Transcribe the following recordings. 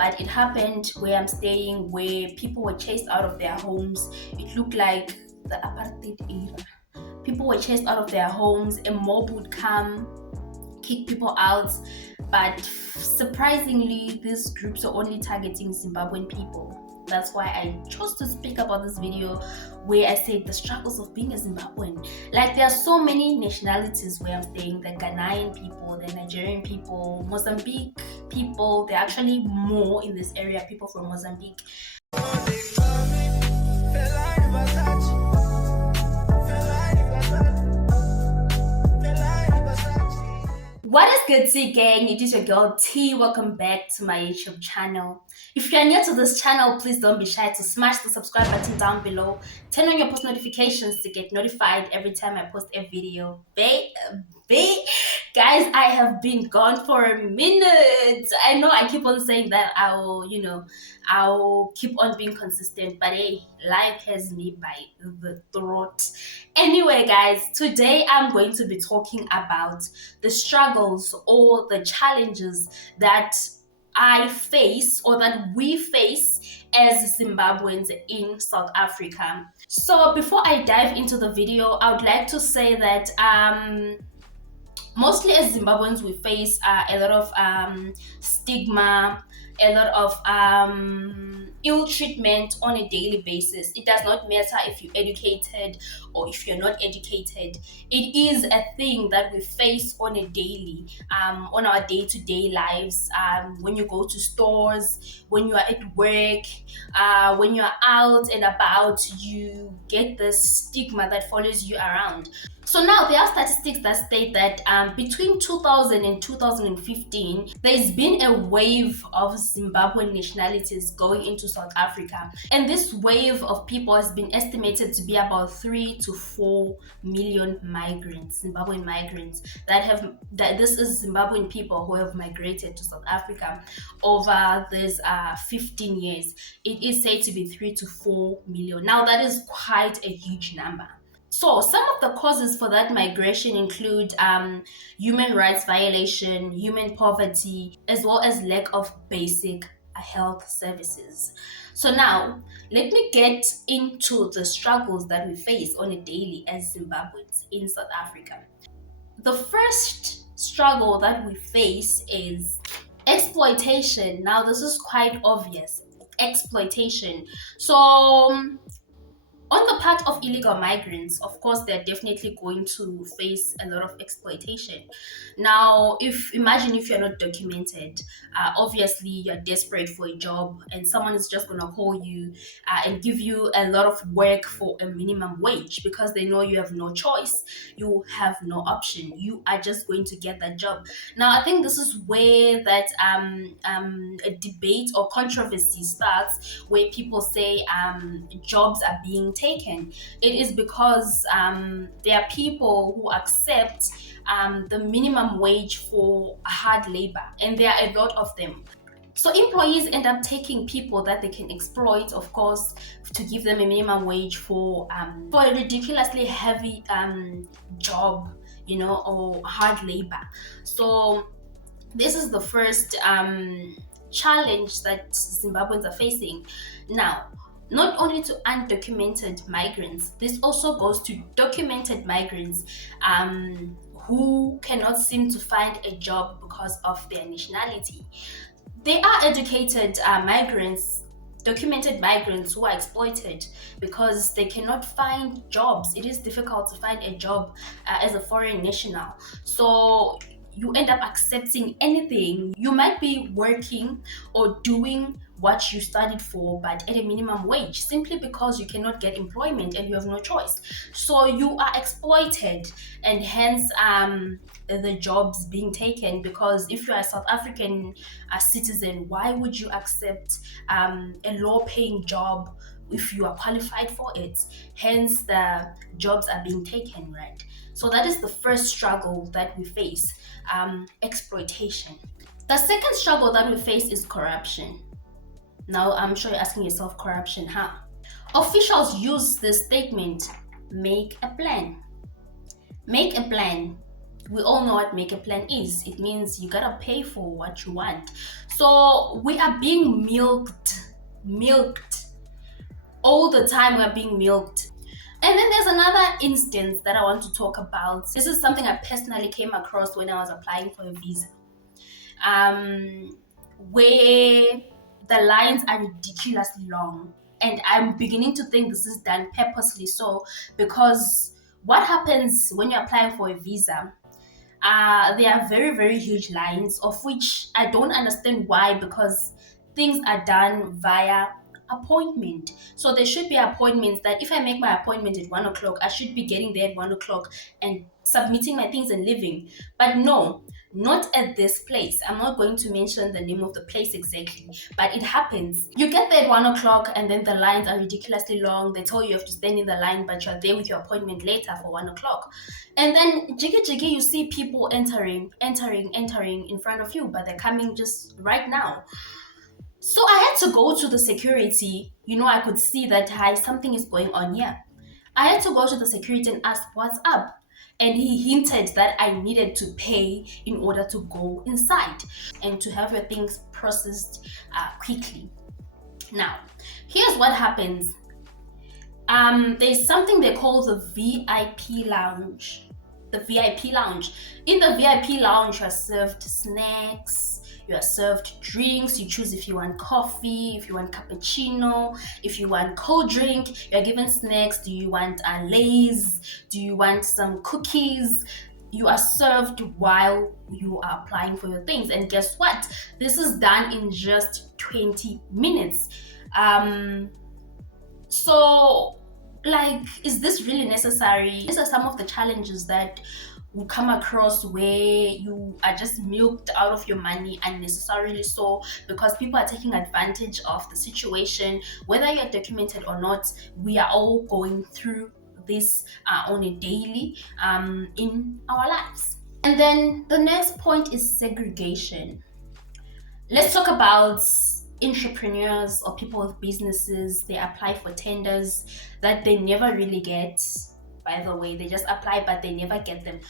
but it happened where I'm staying, where people were chased out of their homes. It looked like the apartheid era. People were chased out of their homes, a mob would come, kick people out, but surprisingly, these groups are only targeting Zimbabwean people. That's why I chose to speak about this video where I say the struggles of being a Zimbabwean. Like, there are so many nationalities where I'm staying: the Ghanaian people, the Nigerian people, Mozambique people. There are actually more in this area, people from Mozambique. What is good, T gang? It is your girl T. Welcome back to my YouTube channel. If you're new to this channel, please don't be shy to smash the subscribe button down below. Turn on your post notifications to get notified every time I post a video. Guys, I have been gone for a minute. I know I keep on saying that I'll keep on being consistent, but hey, life has me by the throat. Anyway, guys, today I'm going to be talking about the struggles or the challenges that I face or that we face as Zimbabweans in South Africa. So before I dive into the video, I would like to say that mostly as Zimbabweans, we face a lot of stigma, a lot of ill treatment on a daily basis. It does not matter if you're educated or if you're not educated. It is a thing that we face on a daily, on our day-to-day lives. When you go to stores, when you are at work, when you are out and about, you get the stigma that follows you around. So now there are statistics that state that between 2000 and 2015, there's been a wave of Zimbabwean nationalities going into South Africa. And this wave of people has been estimated to be about 3 to 4 million migrants, Zimbabwean migrants, this is Zimbabwean people who have migrated to South Africa over this 15 years. It is said to be 3 to 4 million. Now that is quite a huge number. So some of the causes for that migration include human rights violation, human poverty, as well as lack of basic health services. So now, let me get into the struggles that we face on a daily as Zimbabweans in South Africa. The first struggle that we face is exploitation. Now, this is quite obvious. Exploitation. So on the part of illegal migrants, of course, they're definitely going to face a lot of exploitation. Now, imagine if you're not documented, obviously you're desperate for a job and someone is just going to call you and give you a lot of work for a minimum wage because they know you have no choice, you have no option, you are just going to get that job. Now, I think this is where that a debate or controversy starts, where people say jobs are being taken. It is because there are people who accept the minimum wage for hard labor, and there are a lot of them. So employees end up taking people that they can exploit, of course, to give them a minimum wage for a ridiculously heavy job, or hard labor. So this is the first challenge that Zimbabweans are facing. Now, not only to undocumented migrants, this also goes to documented migrants who cannot seem to find a job because of their nationality. There are educated migrants, documented migrants, who are exploited because they cannot find jobs. It is difficult to find a job as a foreign national. So you end up accepting anything. You might be working or doing what you studied for, but at a minimum wage, simply because you cannot get employment and you have no choice. So you are exploited, and hence the jobs being taken. Because if you are a South African citizen, why would you accept a low-paying job if you are qualified for it? Hence the jobs are being taken, right? So that is the first struggle that we face, exploitation. The second struggle that we face is corruption. Now, I'm sure you're asking yourself, corruption, how? Officials use this statement, make a plan. Make a plan. We all know what make a plan is. It means you gotta pay for what you want. So we are being milked all the time. We're being milked. And then there's another instance that I want to talk about. This is something I personally came across when I was applying for a visa, where the lines are ridiculously long. And I'm beginning to think this is done purposely so, because what happens when you're applying for a visa? There are very, very huge lines, of which I don't understand why, because things are done via appointment. So there should be appointments that if I make my appointment at 1 o'clock, I should be getting there at 1 o'clock and submitting my things and leaving. But no, not at this place. I'm not going to mention the name of the place exactly, but it happens. You get there at 1 o'clock and then the lines are ridiculously long. They tell you have to stand in the line, but you're there with your appointment later for 1 o'clock. And then jiggy, you see people entering in front of you, but they're coming just right now. So I had to go to the security. I could see that, hi, something is going on here. I had to go to the security and ask what's up. And he hinted that I needed to pay in order to go inside and to have your things processed quickly. Now, here's what happens. There's something they call the VIP lounge. The VIP lounge. In the VIP lounge, you are served snacks, you are served drinks. You choose if you want coffee, if you want cappuccino, if you want cold drink. You are given snacks. Do you want Lay's? Do you want some cookies? You are served while you are applying for your things. And guess what? This is done in just 20 minutes. So, is this really necessary? These are some of the challenges that will come across where you are just milked out of your money unnecessarily so, because people are taking advantage of the situation. Whether you're documented or not, we are all going through this on a daily in our lives. And then the next point is segregation. Let's talk about entrepreneurs or people with businesses. They apply for tenders that they never really get. By the way, they just apply but they never get them.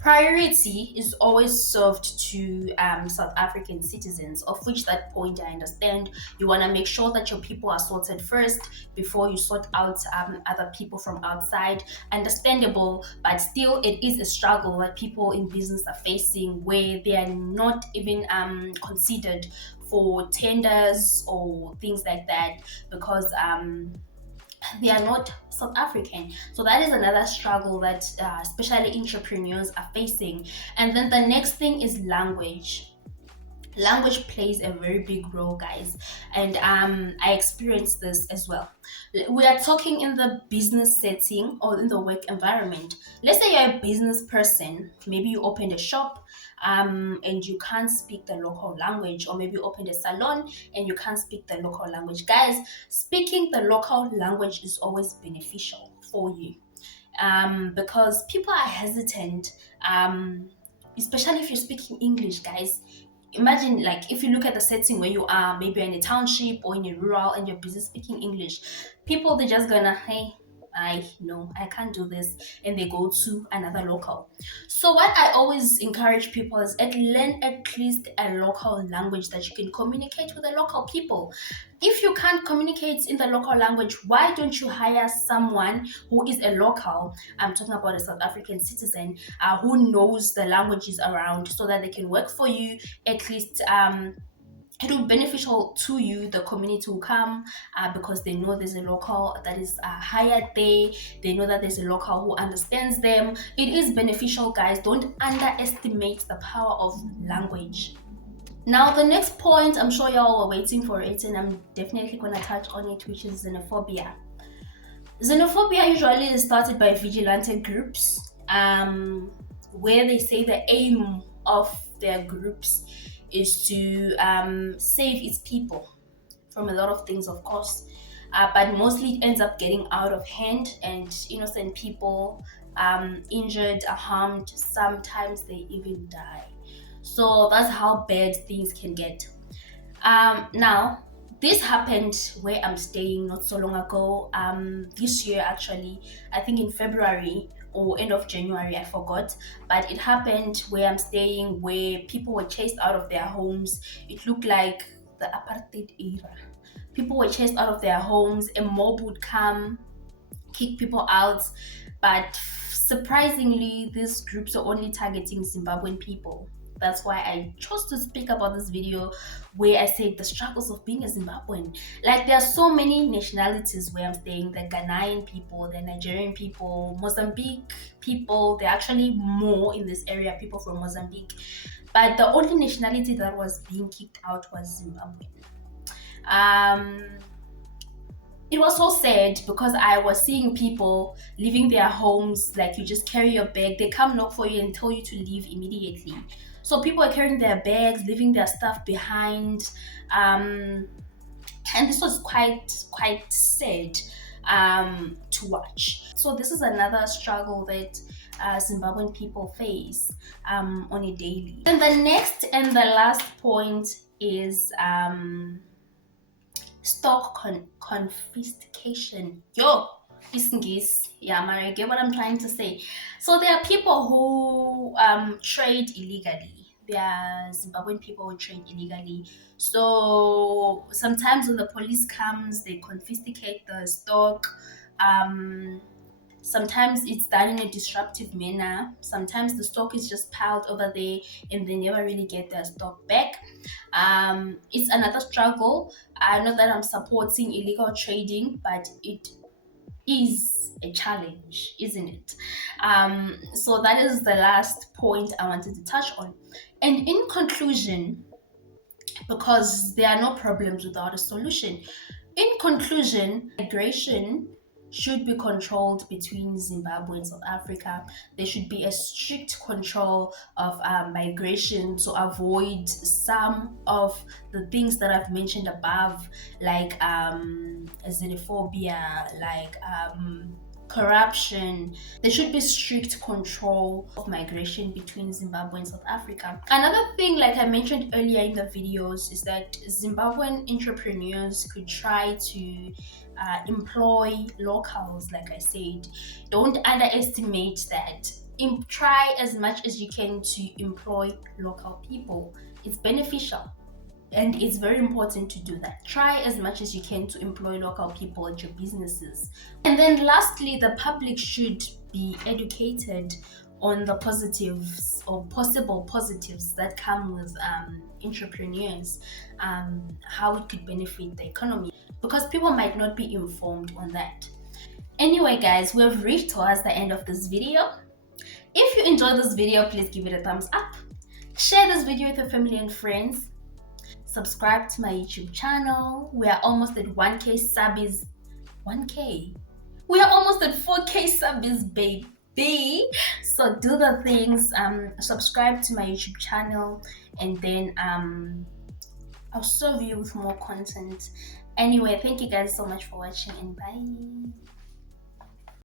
Priority is always served to South African citizens, of which that point I understand. You want to make sure that your people are sorted first before you sort out other people from outside. Understandable, but still it is a struggle that people in business are facing, where they are not even considered for tenders or things like that, because they are not South African. So that is another struggle that especially entrepreneurs are facing. And then the next thing is language. Language plays a very big role, guys, and I experienced this as well. We are talking in the business setting or in the work environment. Let's say you're a business person, maybe you opened a shop and you can't speak the local language, or maybe you opened a salon and you can't speak the local language. Guys, speaking the local language is always beneficial for you, because people are hesitant, especially if you're speaking English, guys. Imagine, if you look at the setting where you are, maybe in a township or in a rural and you're busy speaking English, people, they're just gonna, hey, I can't do this, and they go to another local. So what I always encourage people is learn at least a local language that you can communicate with the local people. If you can't communicate in the local language, why don't you hire someone who is a local? I'm talking about a South African citizen who knows the languages around, so that they can work for you. At least it will be beneficial to you. The community will come because they know there's a local that is hired there. They know that there's a local who understands them. It is beneficial, guys. Don't underestimate the power of language. Now, the next point, I'm sure y'all were waiting for it, and I'm definitely going to touch on it, which is xenophobia. Xenophobia usually is started by vigilante groups, where they say the aim of their groups is to save its people from a lot of things, of course, but mostly it ends up getting out of hand, and innocent people injured, harmed, sometimes they even die. So that's how bad things can get. Now, this happened where I'm staying not so long ago. This year, actually, I think in February or end of January, I forgot. But it happened where I'm staying, where people were chased out of their homes. It looked like the apartheid era. People were chased out of their homes, a mob would come, kick people out. But surprisingly, these groups are only targeting Zimbabwean people. That's why I chose to speak about this video where I say the struggles of being a Zimbabwean. Like, there are so many nationalities where I'm staying: the Ghanaian people, the Nigerian people, Mozambique people. There are actually more in this area, people from Mozambique. But the only nationality that was being kicked out was Zimbabwean. It was so sad because I was seeing people leaving their homes. Like, you just carry your bag, they come knock for you and tell you to leave immediately. So people are carrying their bags, leaving their stuff behind, and this was quite sad to watch. So this is another struggle that Zimbabwean people face on a daily. And the next and the last point is stock confiscation. Yo, Isngis. Yeah, Mara, get what I'm trying to say. So there are people who trade illegally. There are Zimbabwean people who trade illegally. So sometimes when the police comes, they confiscate the stock. Sometimes it's done in a disruptive manner. Sometimes the stock is just piled over there and they never really get their stock back. It's another struggle. I know that I'm supporting illegal trading, but it is a challenge, isn't it? So that is the last point I wanted to touch on. And in conclusion, because there are no problems without a solution. In conclusion, migration should be controlled between Zimbabwe and South Africa. There should be a strict control of migration to avoid some of the things that I've mentioned above, like xenophobia, like corruption. There should be strict control of migration between Zimbabwe and South Africa. Another thing, like I mentioned earlier in the videos, is that Zimbabwean entrepreneurs could try to employ locals. Like I said, don't underestimate that. Try as much as you can to employ local people. It's beneficial. And it's very important to do that. Try as much as you can to employ local people at your businesses. And then lastly, the public should be educated on the positives or possible positives that come with entrepreneurs, how it could benefit the economy, because people might not be informed on that. Anyway, guys, we've reached towards the end of this video. If you enjoyed this video, please give it a thumbs up. Share this video with your family and friends. Subscribe to my YouTube channel. We are almost at 1K subs. 1K. We are almost at 4K subs, baby. So do the things. Subscribe to my YouTube channel, and then I'll serve you with more content. Anyway, thank you guys so much for watching, and bye.